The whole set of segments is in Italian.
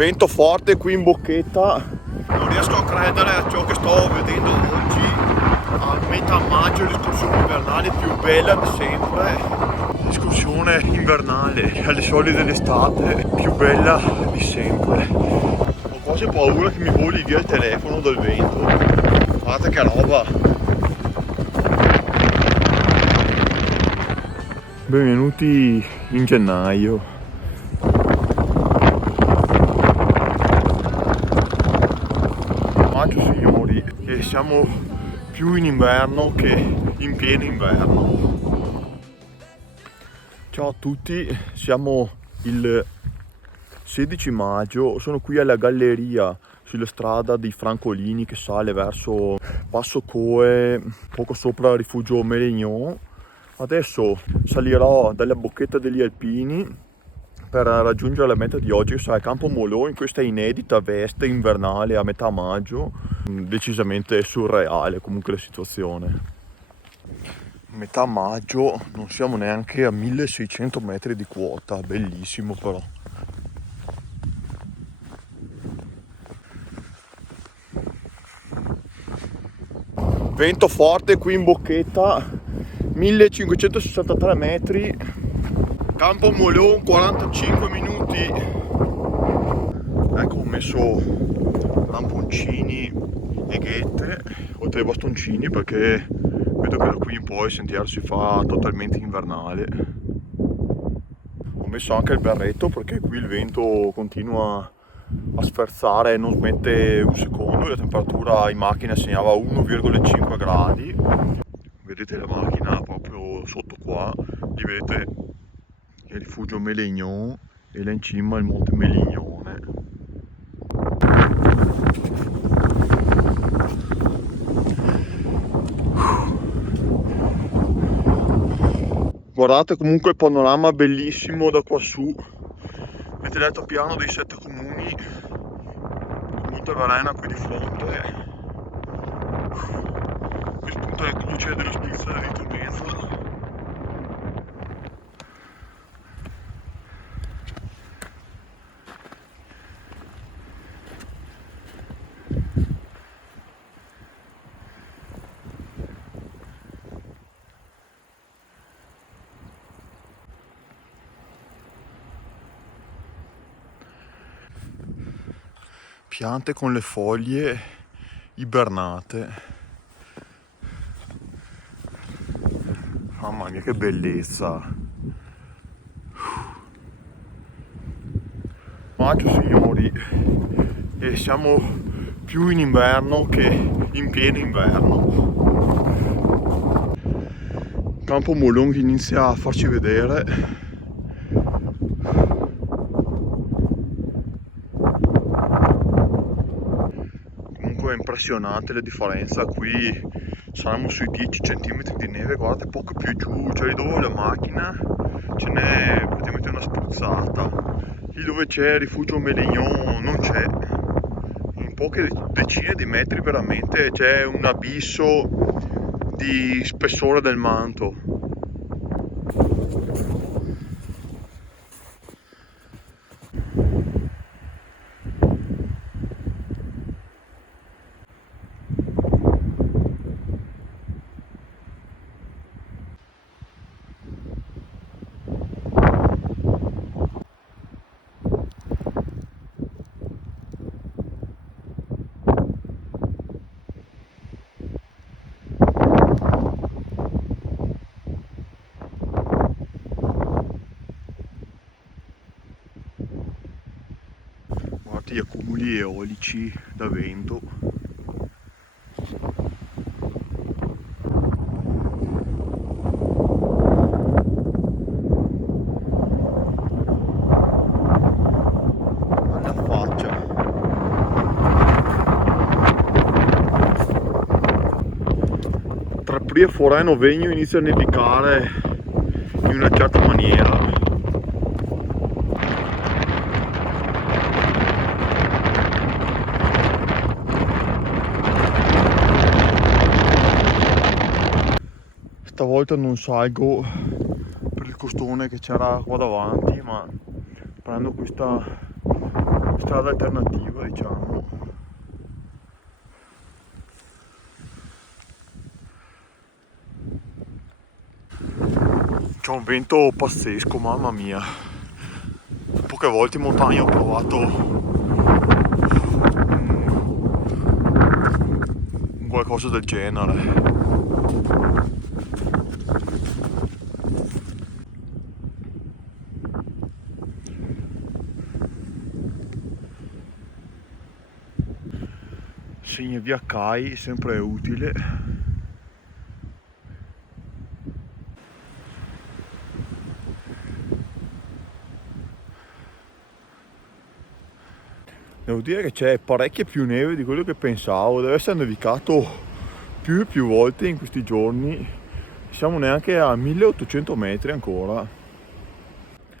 Vento forte qui in Bocchetta, non riesco a credere a ciò che sto vedendo oggi. A metà maggio l'escursione invernale più bella di sempre. L'escursione invernale alle soglie dell'estate più bella di sempre. Ho quasi paura che mi voli via il telefono dal vento. Guardate che roba. Benvenuti in gennaio. Maggio signori, che siamo più in inverno che in pieno inverno. Ciao a tutti, siamo il 16 maggio, sono qui alla galleria sulla strada di Francolini che sale verso Passo Coe, poco sopra il rifugio Melignon. Adesso salirò dalla Bocchetta degli Alpini per raggiungere la meta di oggi, che sarà Campo Molò, in questa inedita veste invernale a metà maggio. Decisamente surreale comunque la situazione. Metà maggio, non siamo neanche a 1600 metri di quota, bellissimo però. Vento forte qui in Bocchetta, 1563 metri, Campo Molò 45 minuti. Ecco, ho messo lamponcini e ghette oltre ai bastoncini perché vedo che da qui in poi il sentiero si fa totalmente invernale. Ho messo anche il berretto perché qui il vento continua a sferzare e non smette un secondo. La temperatura in macchina segnava 1,5 gradi. Vedete la macchina proprio sotto qua, lì vedete il rifugio Melignon e là in cima il monte Melignone. Guardate comunque il panorama bellissimo da qua su. Avete l'altopiano dei 7 comuni, Monte Verena qui di fronte. Qui spunta la luce dello spizzo del dito in mezzo. Piante con le foglie ibernate. Mamma mia che bellezza. Maggio signori, e siamo più in inverno che in pieno inverno. Campo Molò che inizia a farci vedere. È impressionante la differenza, qui saremo sui 10 cm di neve, guardate poco più giù, cioè lì dove ho la macchina ce n'è praticamente una spruzzata, lì dove c'è il rifugio Melignon non c'è, in poche decine di metri veramente c'è un abisso di spessore del manto. Gli accumuli eolici da vento. Alla faccia. Tra Prie Forè e Novegno inizia a nevicare in una certa maniera. Stavolta non salgo per il costone che c'era qua davanti, ma prendo questa strada alternativa, diciamo. C'è un vento pazzesco, mamma mia. Poche volte in montagna ho provato qualcosa del genere. Segna via Kai, sempre utile. Devo dire che c'è parecchia più neve di quello che pensavo, deve essere nevicato più e più volte in questi giorni. Siamo neanche a 1800 metri ancora.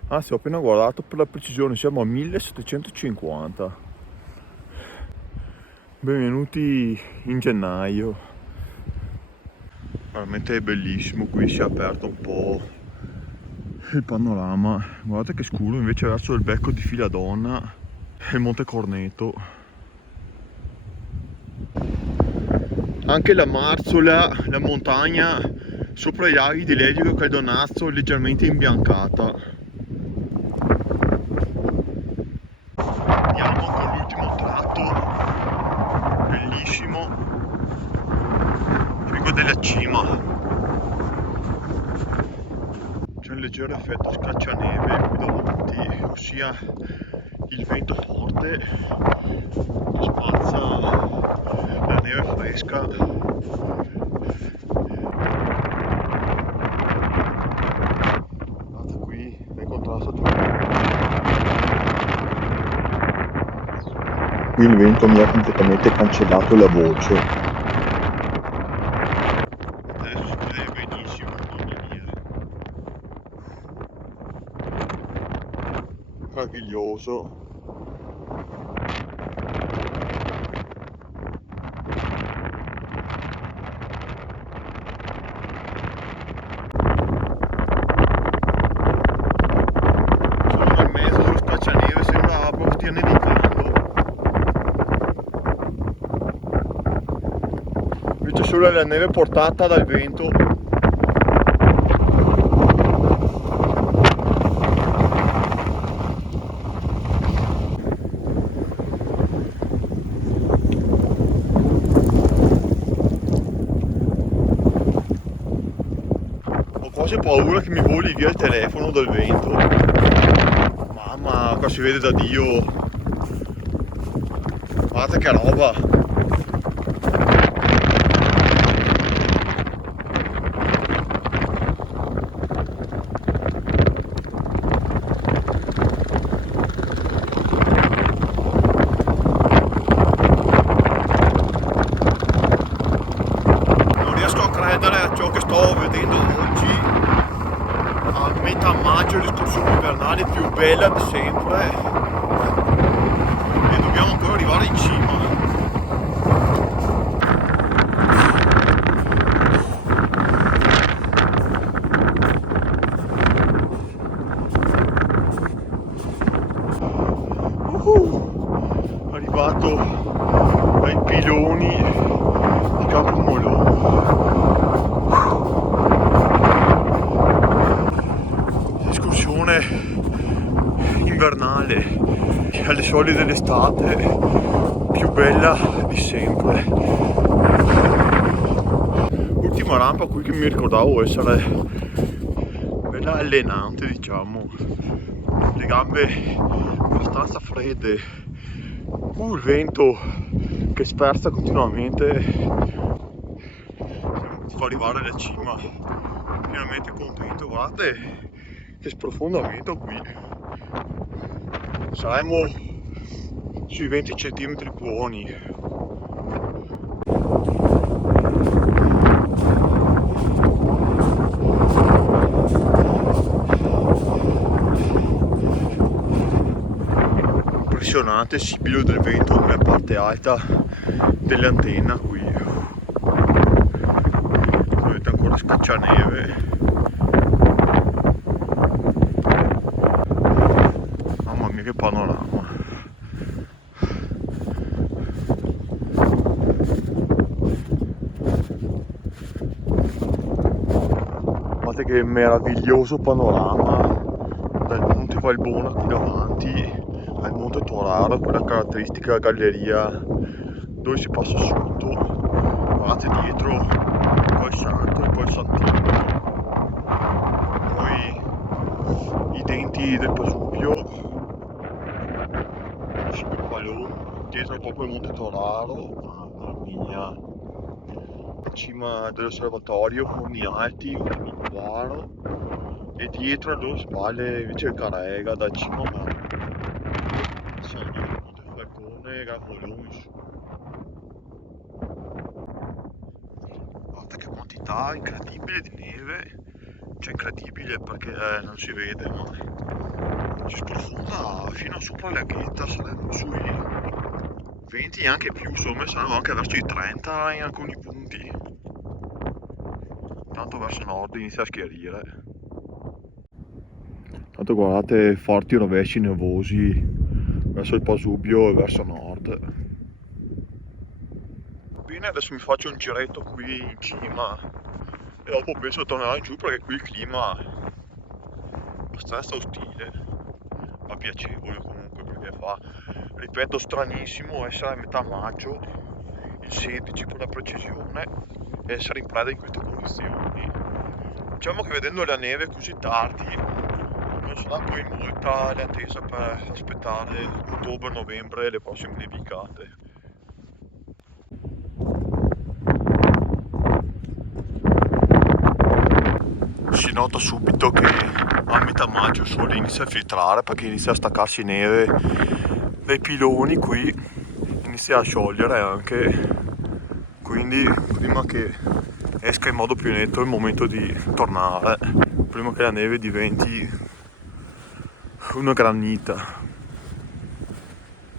Anzi, ho appena guardato, per la precisione siamo a 1750. Benvenuti in gennaio. Veramente è bellissimo, qui si è aperto un po' il panorama. Guardate che scuro invece verso il becco di Filadonna e il Monte Corneto. Anche la Marzola, la montagna sopra gli aghi di Legico e Caldonazzo, leggermente imbiancata. Andiamo con l'ultimo tratto, bellissimo, figo della cima. C'è un leggero effetto scaccianeve qui davanti, ossia il vento forte che spazza la neve fresca. Guardate qui, nel contrasto qui il vento mi ha completamente cancellato la voce. Adesso si vede benissimo, mamma mia. Meraviglioso. Sono nel mezzo dello scaccianeve, sembra proprio stia nevicando. Invece solo la neve portata dal vento. Ho quasi paura che mi voli via il telefono dal vento. Mamma, qua si vede da Dio. Guardate che roba. Non riesco a credere a ciò che sto vedendo oggi. A metà maggio, l'escursione invernale più bella di sempre. E dobbiamo ancora arrivare in cima. Arrivato ai piloni di Capomolò. Escursione invernale alle soglie dell'estate più bella di sempre. Ultima rampa qui che mi ricordavo essere bella allenante, diciamo. Le gambe abbastanza fredde, il vento che sferza continuamente. Siamo per arrivare alla cima, finalmente contento. Guardate che sprofondamento qui, saremo sui 20 cm buoni. Impressionante il sibilo del vento nella parte alta dell'antenna qui. Vedete ancora scaccianeve. Mamma mia che panorama. che meraviglioso panorama dal Monte Valbona qui davanti al Monte Toraro, quella caratteristica galleria dove si passa sotto. Guardate dietro poi il santo e poi il santino, poi i denti del Pasubio, Scipalone, dietro proprio il Monte Toraro, mamma mia, la cima dell'osservatorio, Forni Alti, ultimo Quaro, e dietro alle loro spalle invece il Carega da cima a salire il Monte Falcone, Garmolone in su. Guarda che quantità incredibile di neve, cioè incredibile perché non si vede, ma ci sprofonda fino a sopra la ghetta, saranno sui 20 e anche più, secondo me saranno anche verso i 30 in alcuni punti. Tanto verso nord inizia a schiarire. Tanto guardate forti rovesci nevosi verso il Pasubio e verso nord. Bene, adesso mi faccio un giretto qui in cima e dopo penso tornerò in giù perché qui il clima è abbastanza ostile, ma piacevole comunque perché fa, ripeto, stranissimo essere a metà maggio, il 16 per la precisione, e essere in preda in queste condizioni. Diciamo che vedendo la neve così tardi non sarà poi molta l'attesa per aspettare ottobre-novembre e le prossime nevicate. Si nota subito che a metà maggio il sole inizia a filtrare perché inizia a staccarsi neve dai piloni qui, inizia a sciogliere anche, quindi prima che esca in modo più netto è il momento di tornare, prima che la neve diventi una granita.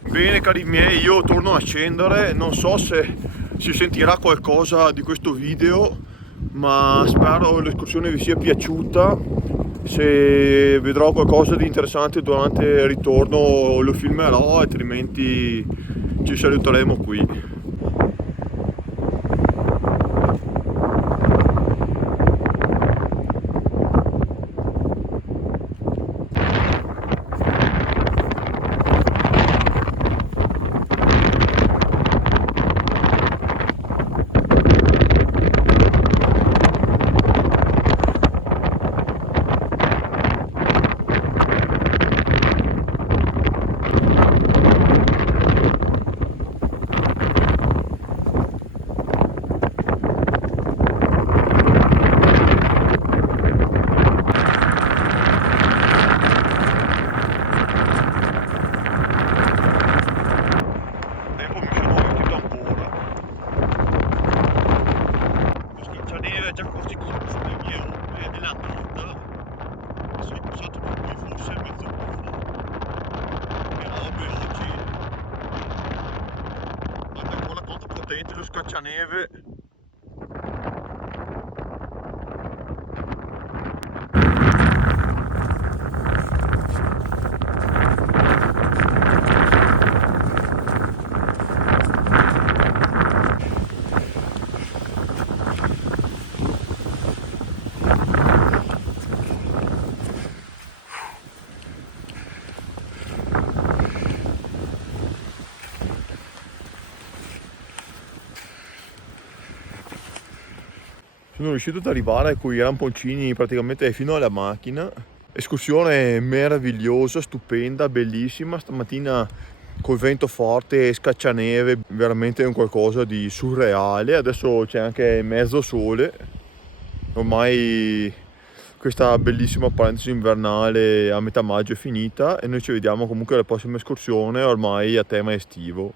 Bene cari miei, io torno a scendere, non so se si sentirà qualcosa di questo video, ma spero l'escursione vi sia piaciuta. Se vedrò qualcosa di interessante durante il ritorno lo filmerò, altrimenti ci saluteremo qui. Già quasi sulle mie ombre della notte, sono passato per qui forse mezz'ora fa, però oggi guarda ancora quanto potente lo scaccianeve. Sono riuscito ad arrivare con i ramponcini praticamente fino alla macchina. Escursione meravigliosa, stupenda, bellissima. Stamattina col vento forte e scaccianeve, veramente un qualcosa di surreale. Adesso c'è anche mezzo sole. Ormai questa bellissima parentesi invernale a metà maggio è finita e noi ci vediamo comunque alla prossima escursione, ormai a tema estivo.